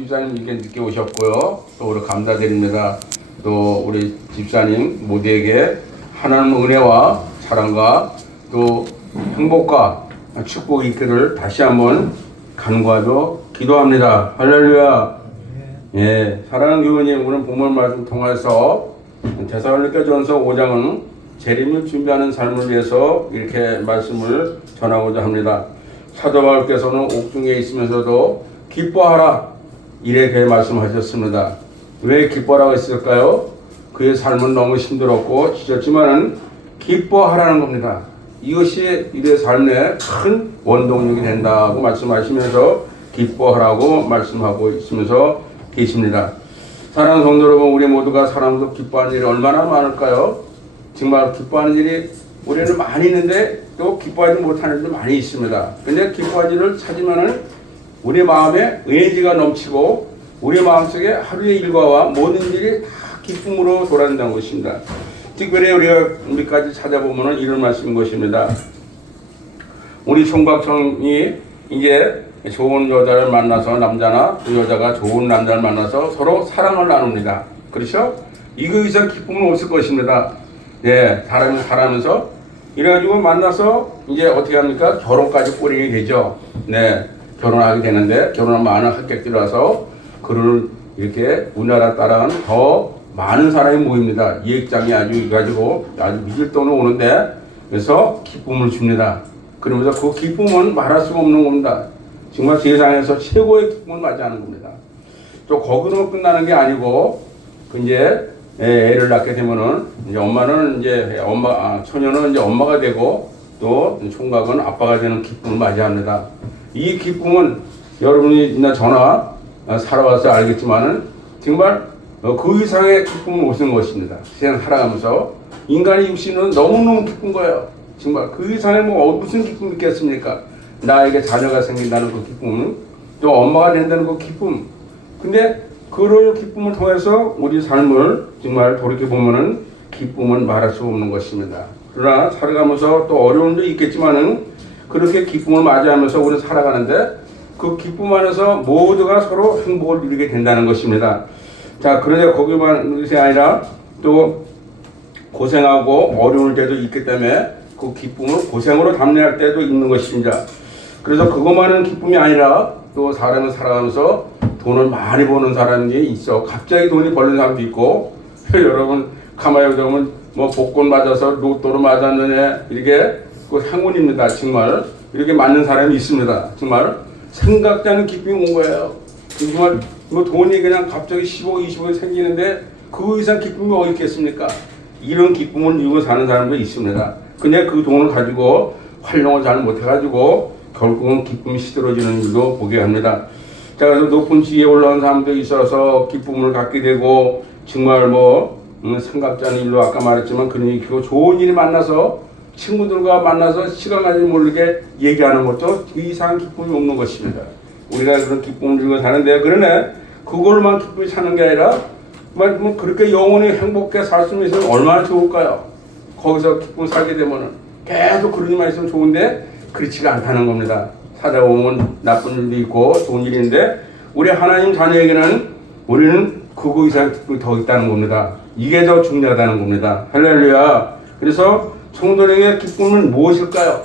집사님 이렇게 늦게 오셨고요. 또 우리 감사드립니다. 또 우리 집사님 모두에게 하나님의 은혜와 사랑과 또 행복과 축복이 있기를 다시 한번 간구하죠. 기도합니다. 할렐루야. 예, 사랑하는 교우님, 오늘 본문 말씀 통해서 데살로니가전서 5장은 재림을 준비하는 삶을 위해서 이렇게 말씀을 전하고자 합니다. 사도 바울께서는 옥중에 있으면서도 기뻐하라 이렇게 말씀하셨습니다. 왜 기뻐하라고 했을까요? 그의 삶은 너무 힘들었고 지쳤지만은 기뻐하라는 겁니다. 이것이 이의 삶의 큰 원동력이 된다고 말씀하시면서 기뻐하라고 말씀하고 있으면서 계십니다. 사랑하는 성도 여러분, 우리 모두가 사람도 기뻐하는 일이 얼마나 많을까요? 정말 기뻐하는 일이 우리는 많이 있는데 또 기뻐하지 못하는 일도 많이 있습니다. 근데 기뻐하는 일을 찾으면은 우리 마음에 의지가 넘치고 우리 마음속에 하루의 일과와 모든 일이 다 기쁨으로 돌아간다는 것입니다. 특별히 우리가 우리까지 찾아보면은 이런 말씀인 것입니다. 우리 총각청이 이제 좋은 여자를 만나서 남자나 그 여자가 좋은 남자를 만나서 서로 사랑을 나눕니다. 그렇죠? 이거 이상 기쁨은 없을 것입니다. 네, 사람이 살아면서 이래가지고 만나서 이제 어떻게 합니까? 결혼까지 꼬리게 되죠. 네, 결혼하게 되는데 결혼한 많은 합격들이 와서 그를 이렇게 우리나라 따라간 더 많은 사람이 모입니다. 이익장이 아주 가지고 아주 믿을 돈으로 오는데 그래서 기쁨을 줍니다. 그러면서 그 기쁨은 말할 수가 없는 겁니다. 정말 세상에서 최고의 기쁨을 맞이하는 겁니다. 또 거기로 끝나는 게 아니고 이제 애를 낳게 되면은 이제 엄마는 이제 처녀는 이제 엄마가 되고 또 총각은 아빠가 되는 기쁨을 맞이합니다. 이 기쁨은 여러분이 저나 살아와서 알겠지만은 정말 그 이상의 기쁨은 없는 것입니다. 세상 살아가면서 인간의 육신은 너무너무 기쁜 거예요. 정말 그 이상의 무슨 기쁨이 있겠습니까? 나에게 자녀가 생긴다는 그 기쁨, 또 엄마가 된다는 그 기쁨. 근데 그런 기쁨을 통해서 우리 삶을 정말 돌이켜보면은 기쁨은 말할 수 없는 것입니다. 그러나 살아가면서 또 어려움도 있겠지만은 그렇게 기쁨을 맞이하면서 우리는 살아가는데 그 기쁨 안에서 모두가 서로 행복을 누리게 된다는 것입니다. 자, 그런데 거기만 것이 아니라 또 고생하고 어려울 때도 있기 때문에 그 기쁨을 고생으로 담내할 때도 있는 것입니다. 그래서 그것만은 기쁨이 아니라 또 사람을 살아가면서 돈을 많이 버는 사람이 있어. 갑자기 돈이 벌는 사람도 있고 여러분 가만히 보면 뭐 복권 맞아서 로또로 맞았느냐 이렇게 그 행운입니다. 정말 이렇게 맞는 사람이 있습니다. 정말 생각지 않은 기쁨이 온 거예요. 정말 뭐 돈이 그냥 갑자기 10억, 20억이 생기는데 그 이상 기쁨이 어디 있겠습니까? 이런 기쁨을 누리고 사는 사람도 있습니다. 근데 그 돈을 가지고 활용을 잘 못해가지고 결국은 기쁨이 시들어지는 일도 보게 합니다. 자, 그래서 높은 지위에 올라온 사람도 있어서 기쁨을 갖게 되고 정말 생각지 않은 일로 아까 말했지만 그리고 좋은 일이 만나서 친구들과 만나서 시간 가지 모르게 얘기하는 것도 그 이상 기쁨이 없는 것입니다. 우리가 그런 기쁨을 들고 사는데 그러네 그걸로만 기쁨이 사는 게 아니라 뭐 그렇게 영원히 행복하게 살 수 있으면 얼마나 좋을까요? 거기서 기쁨을 살게 되면은 계속 그런 일만 있으면 좋은데 그렇지가 않다는 겁니다. 살아오면 나쁜 일도 있고 좋은 일이 있는데 우리 하나님 자녀에게는 우리는 그거 이상 기쁨이 더 있다는 겁니다. 이게 더 중요하다는 겁니다. 할렐루야. 그래서 성도에게 기쁨은 무엇일까요?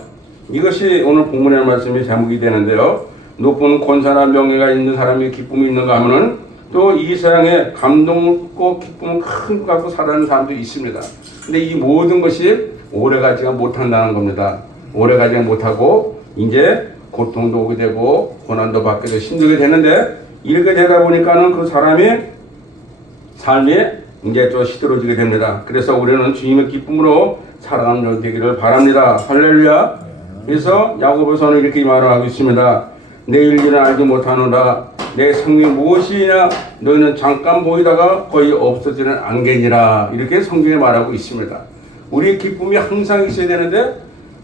이것이 오늘 본문의 말씀의 제목이 되는데요. 높은 권세나 명예가 있는 사람이 기쁨이 있는가 하면은 또 이 세상에 감동과 기쁨을 큰 것 갖고 살아가는 사람도 있습니다. 근데 이 모든 것이 오래가지가 못한다는 겁니다. 오래가지가 못하고 이제 고통도 오게 되고 고난도 받게 되고 힘들게 되는데 이렇게 되다 보니까는 그 사람이 삶이 이제 또 시들어지게 됩니다. 그래서 우리는 주님의 기쁨으로 살아가는 되기를 바랍니다. 할렐루야. 그래서 야고보서는 이렇게 말을 하고 있습니다. 내일 일은 알지 못하노라. 내 성경이 무엇이냐 너희는 잠깐 보이다가 거의 없어지는 안개니라. 이렇게 성경에 말하고 있습니다. 우리의 기쁨이 항상 있어야 되는데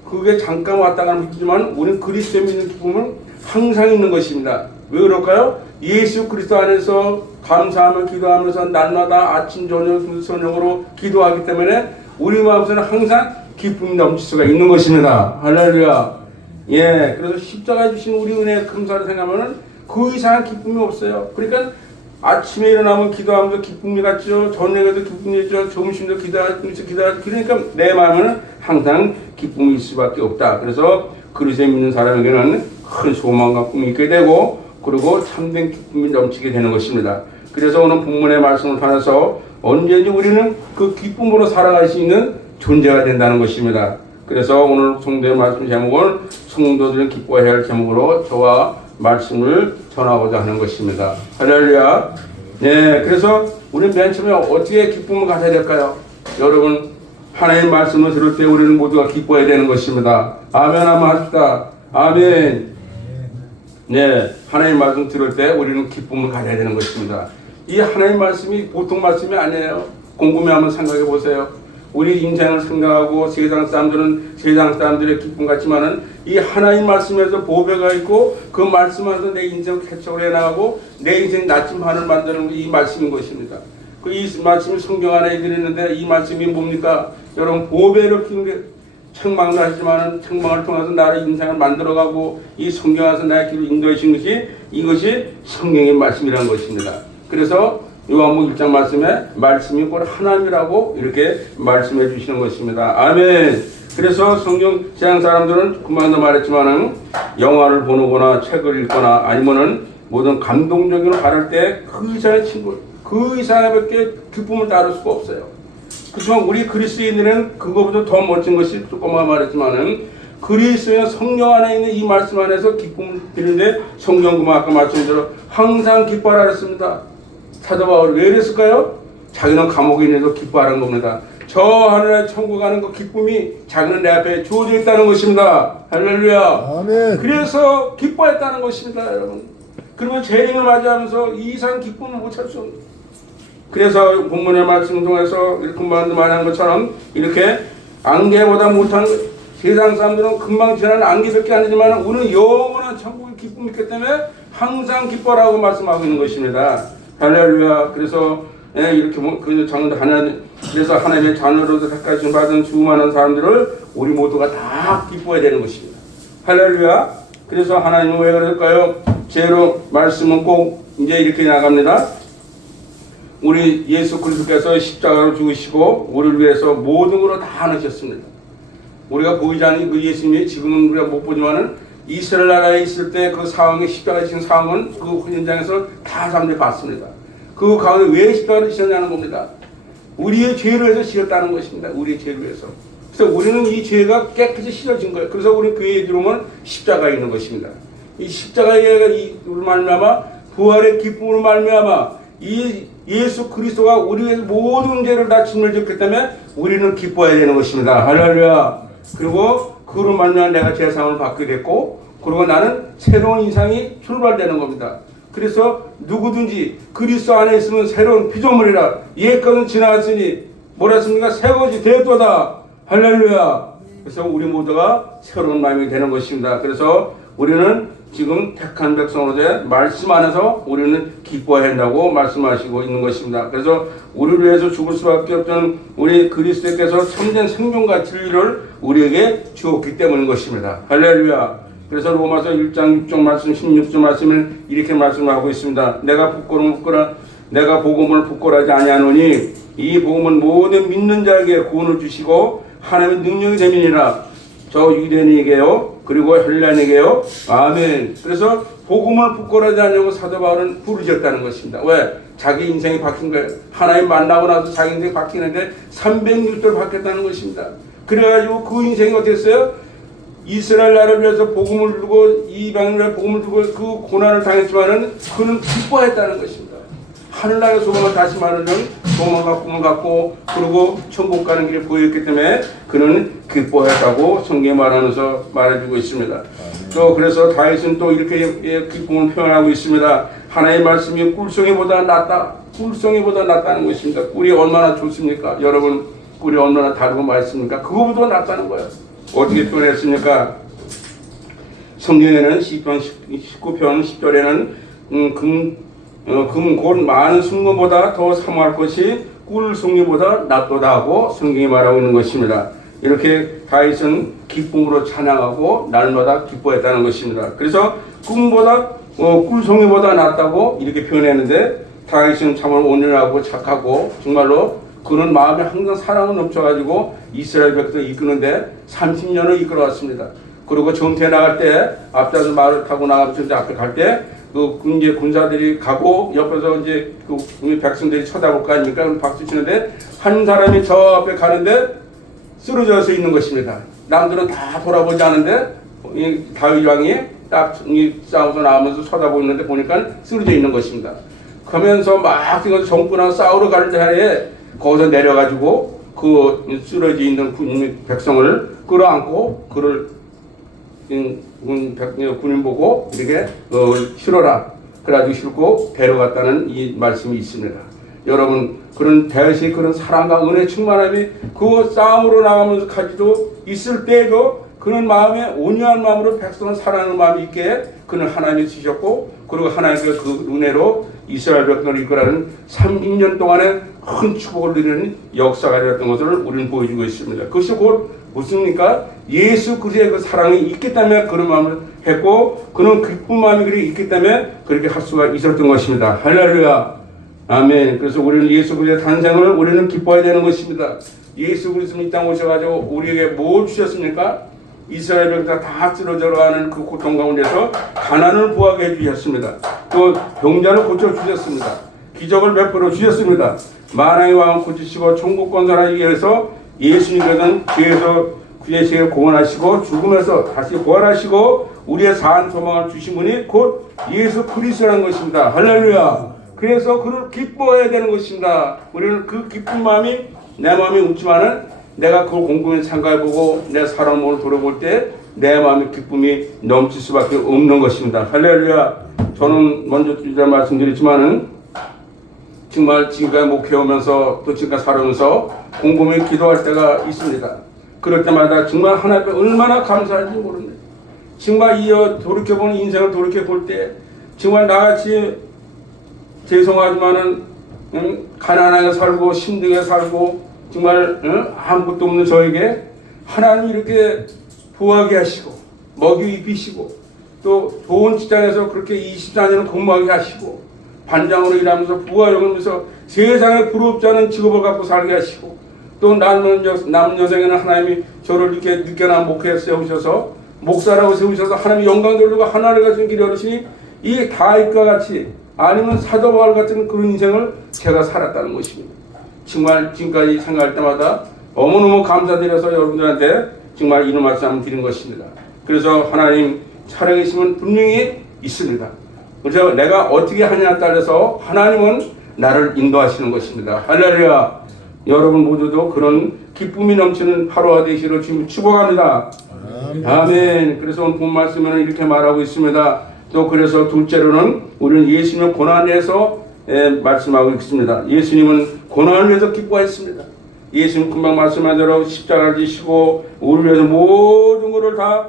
그게 잠깐 왔다 가는 기쁨이지만 우리는 그리스도에 믿는 기쁨은 항상 있는 것입니다. 왜 그럴까요? 예수 그리스도 안에서 감사하며 기도하면서 날마다 아침 저녁 저녁으로 기도하기 때문에 우리 마음속에는 항상 기쁨이 넘칠 수가 있는 것입니다. 할렐루야. 예, 그래서 십자가에 주신 우리 은혜의 감사를 생각하면은 그 이상한 기쁨이 없어요. 그러니까 아침에 일어나면 기도하면서 기쁨이 같죠. 저녁에도 기쁨이 있죠. 점심도 기도하면서 그러니까 내 마음에는 항상 기쁨이 있을 수밖에 없다. 그래서 그리스도에 믿는 사람에게는 큰 소망과 꿈이 있게 되고 그리고 참된 기쁨이 넘치게 되는 것입니다. 그래서 오늘 본문의 말씀을 통해서 언제든지 우리는 그 기쁨으로 살아갈 수 있는 존재가 된다는 것입니다. 그래서 오늘 성도의 말씀 제목은 성도들은 기뻐해야 할 제목으로 저와 말씀을 전하고자 하는 것입니다. 할렐루야. 네, 그래서 우리는 맨 처음에 어떻게 기쁨을 가져야 될까요? 여러분, 하나님 말씀을 들을 때 우리는 모두가 기뻐해야 되는 것입니다. 아멘 한번 합시다. 아멘. 네, 하나님 말씀 들을 때 우리는 기쁨을 가져야 되는 것입니다. 이 하나님 말씀이 보통 말씀이 아니에요. 곰곰이 한번 생각해 보세요. 우리 인생을 생각하고 세상 사람들은 세상 사람들의 기쁨 같지만은 이 하나님 말씀에서 보배가 있고 그 말씀 안에서 내 인생을 개척을 해나가고 내 인생 나침반을 만드는 이 말씀인 것입니다. 그 이 말씀이 성경 안에 있는데 이 말씀이 뭡니까? 여러분 보배를 키운 게 책망도 하지만은 책망을 통해서 나의 인생을 만들어가고 이 성경 안에서 나의 길을 인도해 주신 것이 이것이 성경의 말씀이라는 것입니다. 그래서 요한복음 1장 말씀이 곧 하나님이라고 이렇게 말씀해 주시는 것입니다. 아멘. 그래서 성경 세상 사람들은 금방도 말했지만은 영화를 보거나 책을 읽거나 아니면은 모든 감동적인 걸 바랄 때 그 이상밖에 기쁨을 따를 수가 없어요. 그렇지만 우리 그리스도인들은 그거보다 더 멋진 것이 조금만 말했지만은 그리스도의 성령 안에 있는 이 말씀 안에서 기쁨을 드리는데 성경 그만 아까 말씀대로 항상 기뻐하라 했습니다. 사도 바울이 왜 그랬을까요? 자기는 감옥에 있는데도 기뻐하는 겁니다. 저 하늘에 천국 가는 그 기쁨이 자기는 내 앞에 주어져 있다는 것입니다. 할렐루야. 아멘. 그래서 기뻐했다는 것입니다, 여러분. 그러면 재림을 맞이하면서 이 이상 기쁨을 못 찾을 수 없는. 그래서 본문의 말씀을 통해서 이렇게 말한 것처럼 이렇게 안개보다 못한 세상 사람들은 금방 지나는 안개밖에 안 되지만 우리는 영원한 천국의 기쁨이 있기 때문에 항상 기뻐라고 말씀하고 있는 것입니다. 할렐루야. 그래서 이렇게 그래서 하나님의 자녀로도 택하심 받은 수많은 사람들을 우리 모두가 다 기뻐해야 되는 것입니다. 할렐루야. 그래서 하나님은 왜 그럴까요? 제로 말씀은 꼭 이제 이렇게 나갑니다. 우리 예수 그리스도께서 십자가로 죽으시고 우리를 위해서 모든 것을 다 하셨습니다. 우리가 보이지 않는 그 예수님이 지금은 우리가 못 보지만은 이스라엘 나라에 있을 때 그 상황에 십자가 지신 상황은 그 현장에서 다 사람들이 봤습니다. 그 가운데 왜 십자가를 지셨냐는 겁니다. 우리의 죄를 위해서 지었다는 것입니다. 우리의 죄를 위해서. 그래서 우리는 이 죄가 깨끗이 씻어진 거예요. 그래서 우리 교회에 들어오면 십자가 있는 것입니다. 이 십자가의 우리 말미암아 부활의 기쁨으로 말미암아 이 예수 그리스도가 우리 위해서 모든 죄를 다 짊어졌기 때문에 우리는 기뻐해야 되는 것입니다. 할렐루야. 그리고 그로 말미암아 내가 제사함을 받게 됐고 그리고 나는 새로운 인생이 출발되는 겁니다. 그래서 누구든지 그리스도 안에 있으면 새로운 피조물이라 옛것은 지나갔으니 뭐라 했습니까? 새것이 되었도다. 할렐루야. 그래서 우리 모두가 새로운 마음이 되는 것입니다. 그래서 우리는 지금 택한 백성으로서 말씀 안에서 우리는 기뻐해야 한다고 말씀하시고 있는 것입니다. 그래서 우리를 위해서 죽을 수밖에 없던 우리 그리스도께서 참된 생명과 진리를 우리에게 주었기 때문인 것입니다. 할렐루야. 그래서 로마서 1장 6절 말씀 16절 말씀을 이렇게 말씀하고 있습니다. 내가 복음을 부끄러워하지 아니하노니 이 복음은 모든 믿는 자에게 구원을 주시고 하나님의 능력이 됨이니라. 저 유대인에게요 그리고 헬라인에게요. 아멘. 그래서 복음을 부끄러워하지 않냐고 사도 바울은 부르셨다는 것입니다. 왜? 자기 인생이 바뀐 거예요. 하나님 만나고 나서 자기 인생이 바뀌는데 306도를 바뀌었다는 것입니다. 그래가지고 그 인생이 어땠어요? 이스라엘 나라를 위해서 복음을 두고 이방인을 복음을 두고 그 고난을 당했지만은 그는 기뻐했다는 것입니다. 하늘나라의 소망을 다시 말하면 소망과 꿈을 갖고 그리고 천국 가는 길을 보였기 때문에 그는 기뻐했다고 성경에 말하면서 말해주고 있습니다. 또 그래서 다윗은 또 이렇게 기쁨을 표현하고 있습니다. 하나님의 말씀이 꿀송이보다 낫다. 꿀송이보다 낫다는 것입니다. 꿀이 얼마나 좋습니까? 여러분 꿀이 얼마나 달고 맛있습니까? 그거보다 낫다는 거예요. 어떻게 표현했습니까? 성경에는 시편 19편 10절에는 곧 많은 순금보다 더 사모할 것이 꿀송이보다 낫도다 하고 성경이 말하고 있는 것입니다. 이렇게 다윗은 기쁨으로 찬양하고 날마다 기뻐했다는 것입니다. 그래서 꿈보다 꿀송이보다 낫다고 이렇게 표현했는데 다윗은 참으로 온유하고 착하고 정말로 그런 마음에 항상 사랑을 넘쳐가지고 이스라엘 백성을 이끄는데 30년을 이끌어왔습니다. 그리고 전투에 나갈 때 앞자서 말을 타고 나가면서 앞에 갈 때 이제 군사들이 가고 옆에서 이제 그 백성들이 쳐다볼 거 아닙니까? 그럼 박수 치는데 한 사람이 저 앞에 가는데 쓰러져서 있는 것입니다. 남들은 다 돌아보지 않은데 이 다윗 왕이 딱 싸워서 나오면서 쳐다보고 있는데 보니까 쓰러져 있는 것입니다. 그러면서 막 정부랑 싸우러 갈 때에 거기서 내려가지고 그 쓰러져 있는 백성을 끌어안고 그를 군인 보고 이렇게 실어라 그래가지고 실고 데려갔다는 이 말씀이 있습니다. 여러분 그런 대시 그런 사랑과 은혜 충만함이 그 싸움으로 나가면서 가지도 있을 때에도 그런 마음에 온유한 마음으로 백성을 사랑하는 마음이 있게 그는 하나님이 주셨고 그리고 하나님께서 그 은혜로 이스라엘 백성을 이끌어가는 30년 동안의 큰 축복을 누리는 역사가 되었던 것을 우리는 보여주고 있습니다. 그것이 곧 무엇입니까? 예수 그리스도의 그 사랑이 있기 때문에 그런 마음을 했고 그는 기쁜 마음이 그렇게 있기 때문에 그렇게 할 수가 있었던 것입니다. 할렐루야. 아멘. 그래서 우리는 예수 그리스도의 탄생을 우리는 기뻐해야 되는 것입니다. 예수 그리스도는 이 땅 오셔가지고 우리에게 뭘 주셨습니까? 이스라엘 백성 다 쓰러져가는 그 고통 가운데서 가난을 부하게 해주셨습니다. 또 병자를 고쳐주셨습니다. 기적을 베풀어 주셨습니다. 만왕의 왕을 고치시고 천국 건설하기 위해서 예수님께서는 죄에서 구의 세계를 공헌하시고 죽음에서 다시 부활하시고 우리의 산 소망을 주신 분이 곧 예수 그리스도라는 것입니다. 할렐루야. 그래서 그를 기뻐해야 되는 것입니다. 우리는 그 기쁜 마음이 내 마음이 웃지만은 내가 그걸 곰곰이 생각해보고 내 사랑을 돌아볼 때 내 마음의 기쁨이 넘칠 수밖에 없는 것입니다. 할렐루야. 저는 먼저 말씀드렸지만은 정말 지금까지 목회하면서 또 지금까지 살아오면서 곰곰이 기도할 때가 있습니다. 그럴 때마다 정말 하나님께 얼마나 감사한지 모르는데 정말 돌이켜보는 인생을 돌이켜볼 때 정말 나같이 죄송하지만은 가난하게 살고 힘들게 살고 정말 아무것도 없는 저에게 하나님이 이렇게 부하게 하시고 먹이 입히시고 또 좋은 직장에서 그렇게 24년을 근무하게 하시고 반장으로 일하면서 부하를 하면서 세상에 부럽지 않은 직업을 갖고 살게 하시고 또 남은 여생에는 하나님이 저를 이렇게 늦게나 목회에 세우셔서 목사라고 세우셔서 하나님이 영광 돌리고 하나를 가진 길이 어르시니 이 다윗과 같이 아니면 사도 바울 같은 그런 인생을 제가 살았다는 것입니다. 정말 지금까지 생각할 때마다 너무너무 감사드려서 여러분들한테 정말 이런 말씀 한번 드린 것입니다. 그래서 하나님 살아계시면 분명히 있습니다. 그래서 내가 어떻게 하냐에 따라서 하나님은 나를 인도하시는 것입니다. 할렐루야. 여러분 모두도 그런 기쁨이 넘치는 하루가 되시기를 주님 축복합니다. 아멘. 그래서 오늘 본 말씀에는 이렇게 말하고 있습니다. 또 그래서 둘째로는 우리는 예수님의 고난에 대해서 말씀하고 있습니다. 예수님은 고난을 위해서 기뻐했습니다. 예수님 금방 말씀한 대로 십자가를 지시고 우리를 위해서 모든 것을 다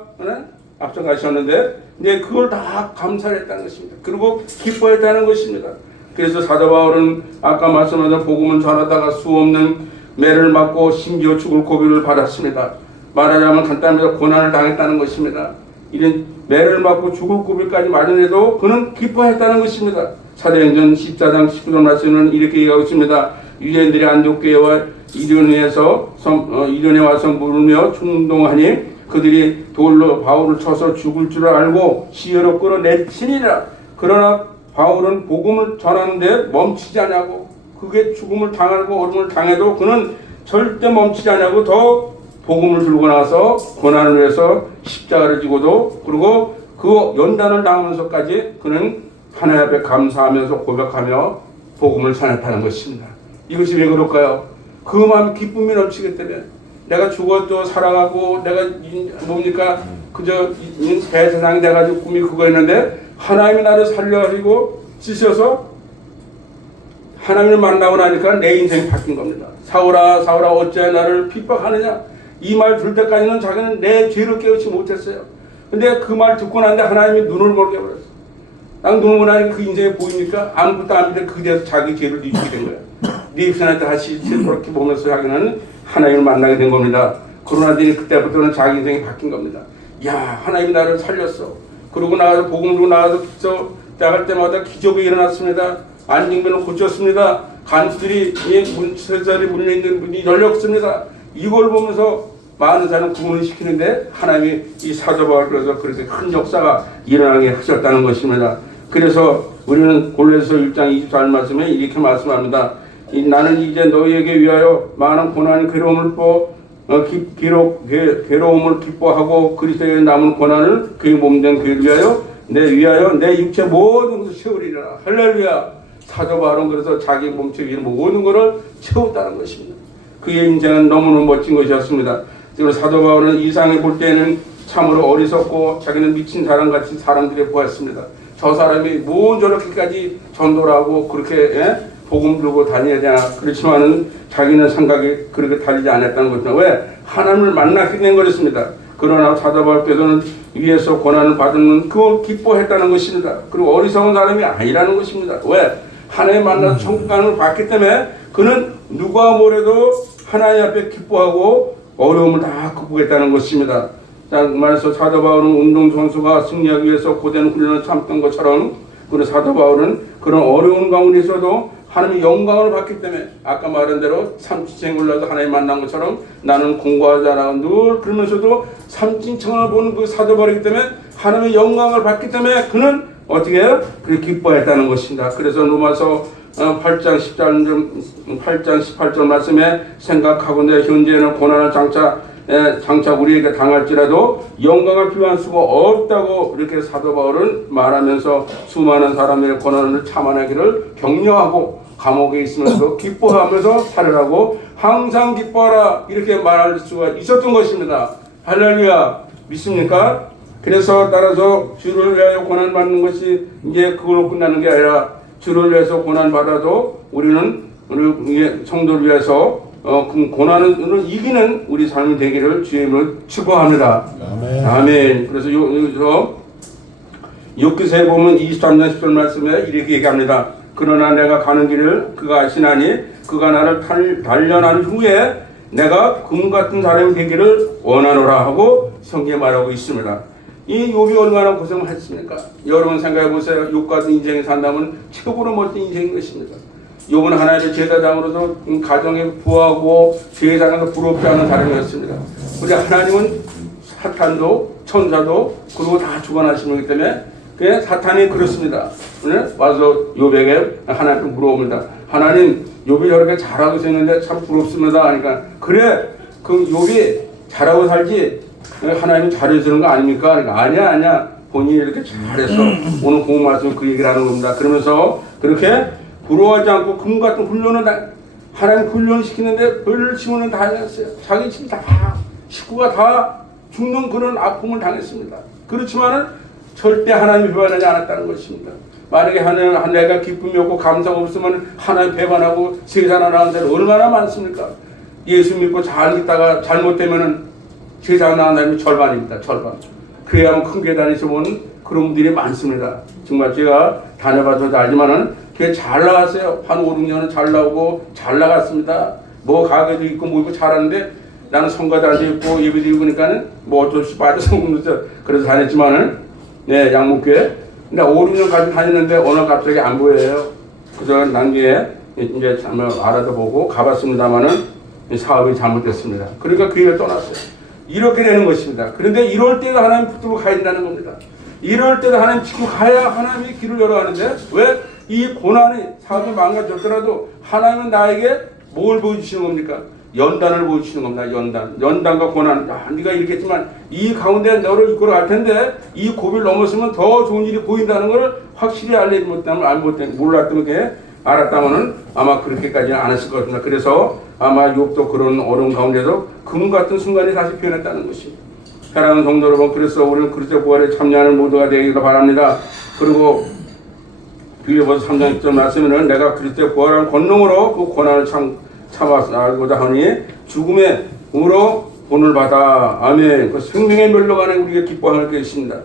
앞서가셨는데 그걸 다 감사했다는 것입니다. 그리고 기뻐했다는 것입니다. 그래서 사도 바울은 아까 말씀한 대로 복음을 전하다가 수없는 매를 맞고 심지어 죽을 고비를 받았습니다. 말하자면 간단히 고난을 당했다는 것입니다. 이런 매를 맞고 죽을 고비까지 맞은데도 그는 기뻐했다는 것입니다. 사도행전 14장 19절 말씀은 이렇게 얘기하고 있습니다. 유대인들이 안독교회와 이련에 와서 물으며 충동하니 그들이 돌로 바울을 쳐서 죽을 줄 알고 시여로 끌어내치니라. 그러나 바울은 복음을 전하는데 멈추지 않냐고 그게 죽음을 당하고 어둠을 당해도 그는 절대 멈추지 않냐고 더 복음을 들고 나서 고난을 위해서 십자가를 지고도 그리고 그 연단을 당하면서까지 그는 하나님 앞에 감사하면서 고백하며 복음을 전했다는 것입니다. 이것이 왜 그럴까요? 그 마음 기쁨이 넘치기 때문에 내가 죽어도 살아가고 내가 뭡니까 그저 세상이 돼가지고 꿈이 그거였는데 하나님이 나를 살려가지고 지셔서 하나님을 만나고 나니까 내 인생이 바뀐 겁니다. 사울아 사울아 어찌하여 나를 핍박하느냐 이 말 들을 때까지는 자기는 내 죄를 깨우치 못했어요. 근데 그 말 듣고 난데 하나님이 눈을 멀게 해버렸어. 딱 눈을 보고 나니까 그 인생이 보이니까 아무것도 안 믿는데 그대로 자기 죄를 뉘우치게 된 거야. 네 입술한테 다시 그렇게 보면서 자기는 하나님을 만나게 된 겁니다. 그러나 그때부터는 자기 인생이 바뀐 겁니다. 야 하나님이 나를 살렸어. 그러고 나가서 복음 들고 나가서 나갈 때마다 기적이 일어났습니다. 안진병을 고쳤습니다. 간수들이 세살이 물려있는 분이 열렸습니다. 이걸 보면서 많은 사람을 구원을 시키는데 하나님이 이 사도 바울 그래서 그렇게 큰 역사가 일어나게 하셨다는 것입니다. 그래서 우리는 골로새서 1장 24절 말씀에 이렇게 말씀합니다. 나는 이제 너희에게 위하여 많은 고난이 괴로움을 괴로움을 기뻐하고 그리스도의 남은 고난을 그의 몸된 그를 위하여 내 육체 모든 것을 채우리라. 할렐루야. 사도 바울은 그래서 자기 몸체 위에 모든 것을 채웠다는 것입니다. 그의 인생은 너무너무 멋진 것이었습니다. 그리고 사도 바울은 이상을 볼 때는 참으로 어리석고 자기는 미친 사람같이 사람들이 보았습니다. 저 사람이 뭐 저렇게까지 전도를 하고 그렇게 복음 들고 다녀야 되나. 그렇지만은 자기는 생각이 그렇게 달리지 않았다는 것입니다. 왜? 하나님을 만나게 된 것입니다. 그러나 사도 바울께서는 위에서 고난을 받으면 그걸 기뻐했다는 것입니다. 그리고 어리석은 사람이 아니라는 것입니다. 왜? 하나님 만나서 천국감을 받기 때문에 그는 누가 뭐래도 하나님 앞에 기뻐하고 어려움을 다 극복했다는 것입니다. 자, 말해서 사도 바울은 운동선수가 승리하기 위해서 고된 훈련을 참던 것처럼 그리고 사도 바울은 그런 어려운 가운데서도 하나님의 영광을 받기 때문에 아까 말한 대로 삼진청을 올라서 하나님 만난 것처럼 나는 공부하자라 늘 그러면서도 삼진청을 보는 그 사도 바울이기 때문에 하나님의 영광을 받기 때문에 그는 어떻게 해요? 그렇게 기뻐했다는 것입니다. 그래서 로마서 8장 18절 말씀에 생각하건대 현재는 고난을 장차 우리에게 당할지라도 영광을 비교할 수가 없다고 이렇게 사도 바울은 말하면서 수많은 사람의 고난을 참아내기를 격려하고 감옥에 있으면서 기뻐하면서 살으라고 항상 기뻐하라 이렇게 말할 수가 있었던 것입니다. 할렐루야. 믿습니까? 그래서 따라서 주를 위하여 고난받는 것이 이제 그걸로 끝나는 게 아니라 주를 위해서 고난받아도 우리는 우리 성도를 위해서 그 고난을 이기는 우리 삶이 되기를 주의 이름으로 축복합니다. 아멘. 아멘. 그래서 여기서 욥기서에 보면 23장 10절 말씀에 이렇게 얘기합니다. 그러나 내가 가는 길을 그가 아시나니 그가 나를 단련한 후에 내가 금 같은 사람이 되기를 원하노라 하고 성경에 말하고 있습니다. 이 욥이 얼마나 고생을 했습니까? 여러분 생각해 보세요. 욥 같은 인생을 산다면 최고로 멋진 인생인 것입니다. 욥은 하나님의 제사장으로서 가정에 부하고 세상에서 부럽지 않은 사람이었습니다. 우리 하나님은 사탄도 천사도 그리고 다 주관하시는 거기 때문에 사탄이 그렇습니다. 와서 욥에게 하나님께 물어봅니다. 하나님, 욥이 저렇게 잘하고 있었는데 참 부럽습니다. 그러니까 그래, 그 욥이 잘하고 살지 하나님 잘해주는 거 아닙니까? 그러니까 아니야. 본인이 이렇게 잘했어. 오늘 고운 말씀 그 얘기를 하는 겁니다. 그러면서 그렇게 부러워하지 않고 금 같은 훈련을 하나님 훈련을 시키는데 별을 치고는 다 당했어요. 자기 집 다 식구가 다 죽는 그런 아픔을 당했습니다. 그렇지만은 절대 하나님 배반하지 않았다는 것입니다. 만약에 내가 기쁨이 없고 감사가 없으면 하나님 배반하고 세상 나가는 데는 얼마나 많습니까? 예수 믿고 잘 있다가 잘못되면은 세상 나가는 사람이 절반입니다. 절반. 그래야만 큰 계단에서 보는 그런 분들이 많습니다. 정말 제가 다녀봐서 알지만은 그게 잘 나갔어요. 한 5, 6년은 잘 나오고 잘 나갔습니다. 뭐 가게도 있고 뭐 있고 잘하는데 나는 성가도 앉아있고 예배도 있고 그러니까는 뭐 어쩔 수 빠져서 그래서 다녔지만은 네, 양목교회. 근데 5, 6년 까지 다녔는데 오늘 갑자기 안 보여요. 그래서 나중에 이제 한번 알아보고 가봤습니다만은 사업이 잘못됐습니다. 그러니까 교회를 떠났어요. 이렇게 되는 것입니다. 그런데 이럴 때도 하나님 붙들고 가야 된다는 겁니다. 이럴 때도 하나님 지키고 가야 하나님이 길을 열어가는데 왜 이 고난이 사업이 망가졌더라도 하나님은 나에게 뭘 보여주시는 겁니까? 연단을 보여주시는 겁니다. 연단과 고난. 네가 이렇게 했지만 이 가운데 너를 이끌어 갈 텐데 이 고비를 넘었으면 더 좋은 일이 보인다는 걸 확실히 알지 못하면 몰랐던 게 알았다면은 아마 그렇게까지는 안 했을 것 같습니다. 그래서 아마 욥도 그런 어려운 가운데서 금 같은 순간이 다시 변했다는 것입니다. 사랑하는 성도 여러분, 그래서 우리는 그리스도 부활에 참여하는 모두가 되기를 바랍니다. 그리고 빌립보서 3장 1절 말씀에는 내가 그리스도의 부활한 권능으로 그 고난을 참아고자 하니 죽음의 으로 본을 받아. 아멘. 그 생명의 멸류관에 우리가 기뻐할 것입니다.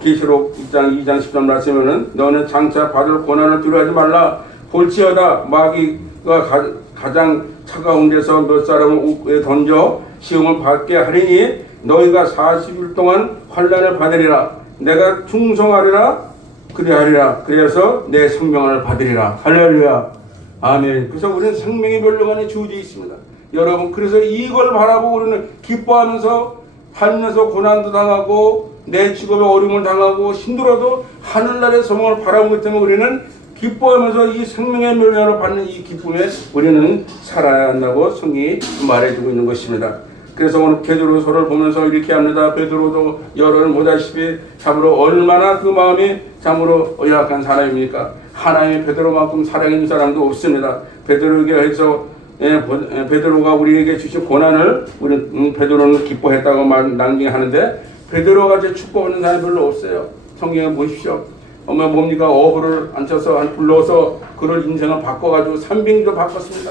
계시록 2장 10절 말씀에는 너는 장차 받을 고난을 두려워하지 말라. 볼지어다 마귀가 가장 차가운 데서 몇 사람을 던져 시험을 받게 하리니 너희가 40일 동안 환난을 받으리라. 내가 충성하리라 그리하리라. 그래서 내 생명을 받으리라. 할렐루야. 아멘. 그래서 우리는 생명의 멸류관에 주어져 있습니다. 여러분, 그래서 이걸 바라보고 우리는 기뻐하면서 살면서 고난도 당하고 내 직업에 어려움을 당하고 힘들어도 하늘나라의 소망을 바라보기 때문에 우리는 기뻐하면서 이 생명의 멸류관을 받는 이 기쁨에 우리는 살아야 한다고 성경이 말해주고 있는 것입니다. 그래서 오늘 베드로서를 보면서 이렇게 합니다. 베드로도 여러분 보다시피 참으로 얼마나 그 마음이 참으로 연약한 사람입니까? 하나님의 베드로만큼 사랑하는 사람도 없습니다. 베드로에게서 베드로가 우리에게 주신 고난을 우리 베드로는 기뻐했다고 낭송하는데 베드로가 축복하는 사람이 별로 없어요. 성경에 보십시오. 뭡니까? 어부를 앉혀서 불러서 그를 인생을 바꿔가지고 300도 바꿨습니다.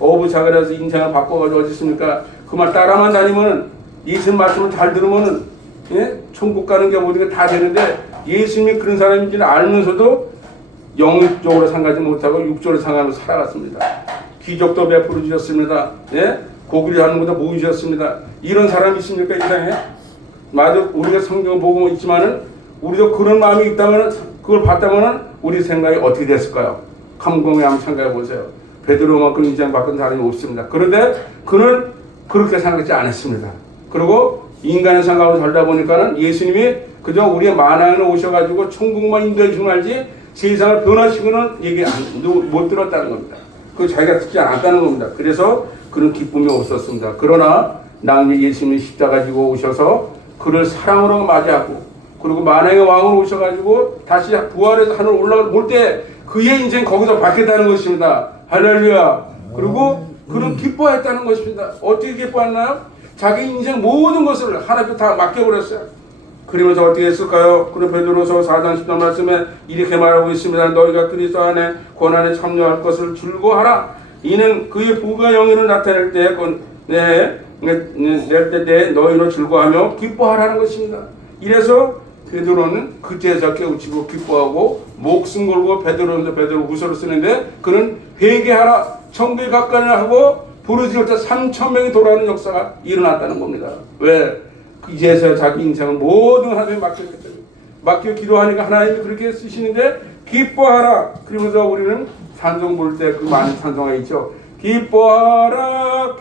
어부 자가라서 인생을 바꿔가지고 어딨습니까? 그 말 따라만 다니면은 예수님 말씀을 잘 들으면은 천국 가는 게 모든 게 다 되는데 예수님이 그런 사람인지는 알면서도 영적으로 상하지 못하고 육적으로 상하면서 살아갔습니다. 기적도 베풀어 주셨습니다. 고기를 하는 것도 모여 주셨습니다. 이런 사람이 있습니까? 이 세상에? 맞아, 우리가 성경을 보고 있지만은 우리도 그런 마음이 있다면 그걸 봤다면 우리 생각이 어떻게 됐을까요? 감동에 한번 생각해 보세요. 베드로만큼 인생 바꾼 사람이 없습니다. 그런데 그는 그렇게 생각하지 않았습니다. 그리고 인간의 생각으로 살다 보니까는 예수님이 그저 우리의 만왕에 오셔가지고 천국만 인도해 주는 알지 세상을 변화시키는 얘기 못 들었다는 겁니다. 그 자기가 듣지 않았다는 겁니다. 그래서 그런 기쁨이 없었습니다. 그러나 나중에 예수님이 십자가 지고 오셔서 그를 사랑으로 맞이하고 그리고 만왕의 왕으로 오셔가지고 다시 부활해서 하늘 올라올 때 그의 인생 거기서 바뀌었다는 것입니다. 할렐루야. 그리고 그는 기뻐했다는 것입니다. 어떻게 기뻐했나요? 자기 인생 모든 것을 하나님께 다 맡겨버렸어요. 그러면서 어떻게 했을까요? 그리고 베드로서 4장 10절 말씀에 이렇게 말하고 있습니다. 너희가 그리스도 안에 고난에 참여할 것을 즐거워하라. 이는 그의 부가 영예를 나타낼 때 내 너희로 즐거워하며 기뻐하라는 것입니다. 이래서 베드로는 그때서 깨우치고 기뻐하고 목숨 걸고 베드로 후서를 쓰는데 그는 회개하라 천국에 가까이 하고 부르짖을 때 3,000명이 돌아오는 역사가 일어났다는 겁니다. 왜? 이제서 자기 인생을 모든 하나님에 맡겼기 때문에 맡겨 기도하니까 하나님이 그렇게 쓰시는데 기뻐하라. 그러면서 우리는 찬송 부를 때 그 많은 찬송가 있죠. 기뻐하라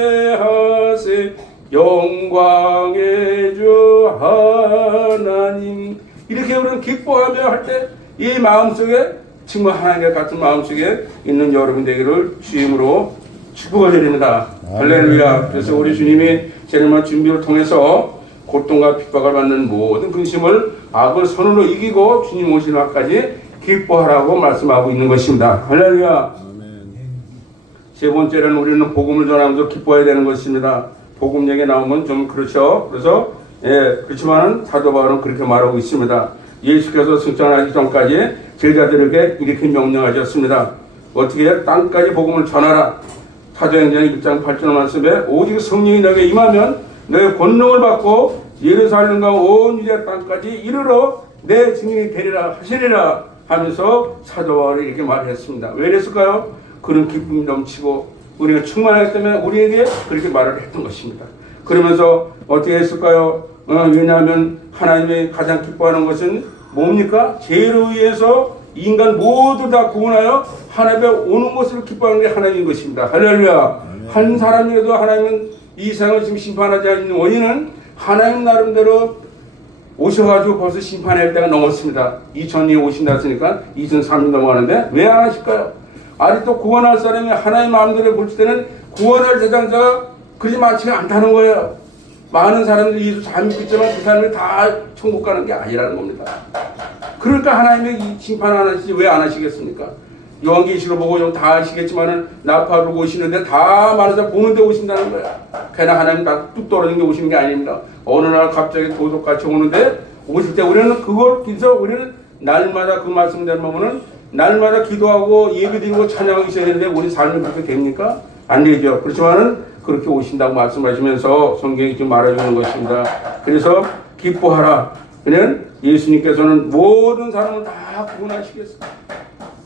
경배하세 영광의 주 하나님. 이렇게 우리는 기뻐하며 할 때 이 마음속에 정말 하나님과 같은 마음속에 있는 여러분 되기를 주임으로 축복을 드립니다. 할렐루야. 그래서 우리 주님이 제일만 준비를 통해서 고통과 핍박을 받는 모든 근심을 악을 선으로 이기고 주님 오시는 날까지 기뻐하라고 말씀하고 있는 것입니다. 할렐루야. 세 번째는 우리는 복음을 전하면서 기뻐해야 되는 것입니다. 복음 얘기 나오면 좀 그렇죠. 그래서 그렇지만은 사도 바울은 그렇게 말하고 있습니다. 예수께서 승천하기 전까지 제자들에게 이렇게 명령하셨습니다. 어떻게 땅까지 복음을 전하라. 사도행전 1장 8절 말씀에 오직 성령이 너에게 임하면 너의 권능을 받고 예루살렘과 온 유대 땅까지 이르러 내 증인이 되리라 하시리라 하면서 사도 바울이 이렇게 말했습니다. 왜 그랬을까요? 그런 기쁨이 넘치고 우리가 충만하기 때문에 우리에게 그렇게 말을 했던 것입니다. 그러면서 어떻게 했을까요? 왜냐하면 하나님이 가장 기뻐하는 것은 뭡니까? 죄로 의해서 인간 모두 다 구원하여 하나님에 오는 것을 기뻐하는 게 하나님인 것입니다. 할렐루야. 한 사람이라도 하나님은 이 세상을 지금 심판하지 않는 원인은 하나님 나름대로 오셔가지고 벌써 심판할 때가 넘었습니다. 2000년이 오신다 했으니까 2003년 넘어가는데 왜 안 하실까요? 아니 또 구원할 사람이 하나님 마음대로 볼 때는 구원할 대상자가 그리 많지가 않다는 거예요. 많은 사람들이 예수 잘 믿겠지만 그 사람들이 다 천국 가는 게 아니라는 겁니다. 그러니까 하나님이 이 심판 안 하시지 왜 안 하시겠습니까? 요한계시록 보고 다 아시겠지만은 나팔을 오시는데 다 많은 사람 보는데 오신다는 거야. 그냥 하나님 다 뚝 떨어진 게 오시는 게 아닙니다. 어느 날 갑자기 도둑같이 오는데 오실 때 우리는 그걸 그래서 우리는 날마다 그 말씀대로 보면은 날마다 기도하고 예배드리고 찬양하기 있어야 되는데 우리 삶이 그렇게 됩니까? 안 되죠. 그렇지만은 그렇게 오신다고 말씀하시면서 성경이 지금 말해주는 것입니다. 그래서 기뻐하라. 그는 예수님께서는 모든 사람을 다 구원하시겠습니다.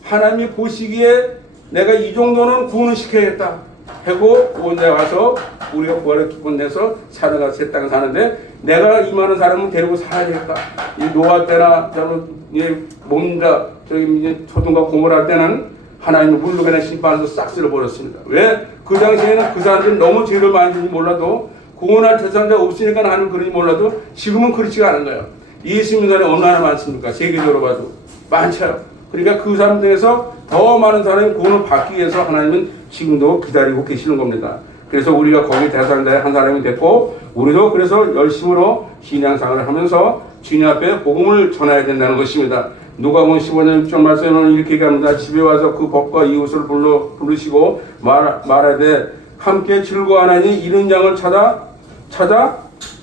하나님이 보시기에 내가 이 정도는 구원을 시켜야겠다 하고 온데 와서 우리가 부활의 기쁨 내서 살아가 새 땅에 사는데 내가 이 많은 사람을 데리고 살아야 되겠다. 이 노아 때나 몸다 저기 이제 소돔과 고모라 때는 하나님의 물로가는 심판에서 싹 쓸어버렸습니다. 왜? 그 당시에는 그 사람들이 너무 죄를 많이 지는지 몰라도 구원할 대상자가 없으니까 하나님 그런지 몰라도 지금은 그렇지가 않은 거예요. 예수 믿는 사람이 얼마나 많습니까? 세계적으로 봐도 많죠. 그러니까 그 사람 중에서 더 많은 사람이 구원을 받기 위해서 하나님은 지금도 기다리고 계시는 겁니다. 그래서 우리가 거기 대상자의 한 사람이 됐고 우리도 그래서 열심으로 신앙생활을 하면서 주님 앞에 복음을 전해야 된다는 것입니다. 누가복음 15장 6절 말씀에는 이렇게 얘기합니다. 집에 와서 그 법과 이웃을 부르시고 말하되 함께 즐거워하나니 잃은 양을 찾아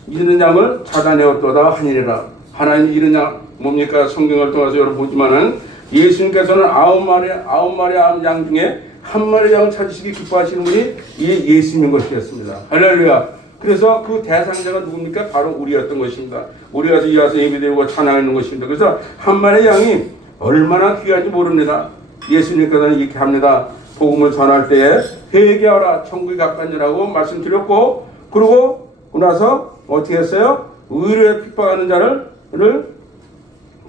잃은 양을 찾아내었도다 하니라. 하나님 잃은 양 뭡니까? 성경을 통해서 여러분 보지만은 예수님께서는 아홉 마리 양 중에 한 마리 양을 찾으시기 기뻐하시는 분이 예수님인 것이었습니다. 할렐루야. 그래서 그 대상자가 누굽니까? 바로 우리였던 것입니다. 우리가 이 와서 예배드리고 찬양하는 것입니다. 그래서 한 마리 양이 얼마나 귀한지 모릅니다. 예수님께서는 이렇게 합니다. 복음을 전할 때에 회개하라 천국이 가까이라고 말씀드렸고 그러고 나서 어떻게 했어요? 의로에 핍박하는 자를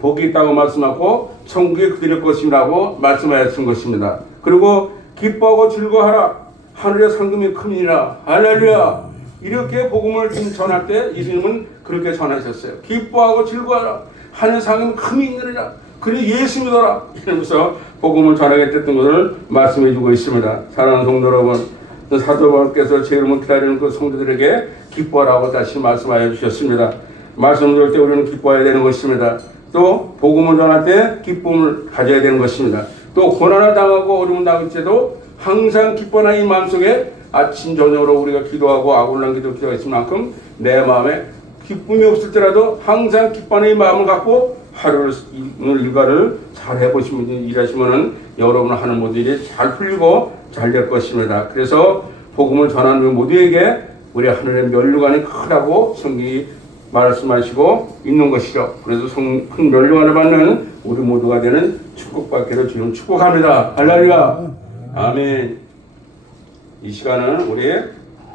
복이 있다고 말씀하고 천국에 그릴 것이라고 말씀하였던 것입니다. 그리고 기뻐하고 즐거워하라 하늘의 상금이 크니라. 할렐루야. 이렇게 복음을 전할 때 예수님은 그렇게 전하셨어요. 기뻐하고 즐거워하라 하늘의 상금이 크니 있느니라. 그래 예수 믿어라 이러면서 복음을 전하겠다는 것을 말씀해 주고 있습니다. 사랑하는 성도 여러분, 사도 바울께서 제 이름을 기다리는 그 성도들에게 기뻐하라고 다시 말씀하여 주셨습니다. 말씀 들을 때 우리는 기뻐해야 되는 것입니다. 또 복음을 전할 때 기쁨을 가져야 되는 것입니다. 또 고난을 당하고 어려움을 당할 때도 항상 기뻐하는 이 마음속에 아침 저녁으로 우리가 기도하고 아굴란 기도했을 만큼 내 마음에 기쁨이 없을 때라도 항상 기뻐하는 이 마음을 갖고 하루를 일과를 잘 해보시면 일하시면은 여러분 하는 모든 일이 잘 풀리고 잘 될 것입니다. 그래서 복음을 전하는 모두에게 우리 하늘의 면류관이 크다고 성경이 말씀하시고 있는 것이죠. 그래서 큰 면류관을 받는 우리 모두가 되는 축복받기를 주님 축복합니다. 할렐루야. 아멘. 이 시간은 우리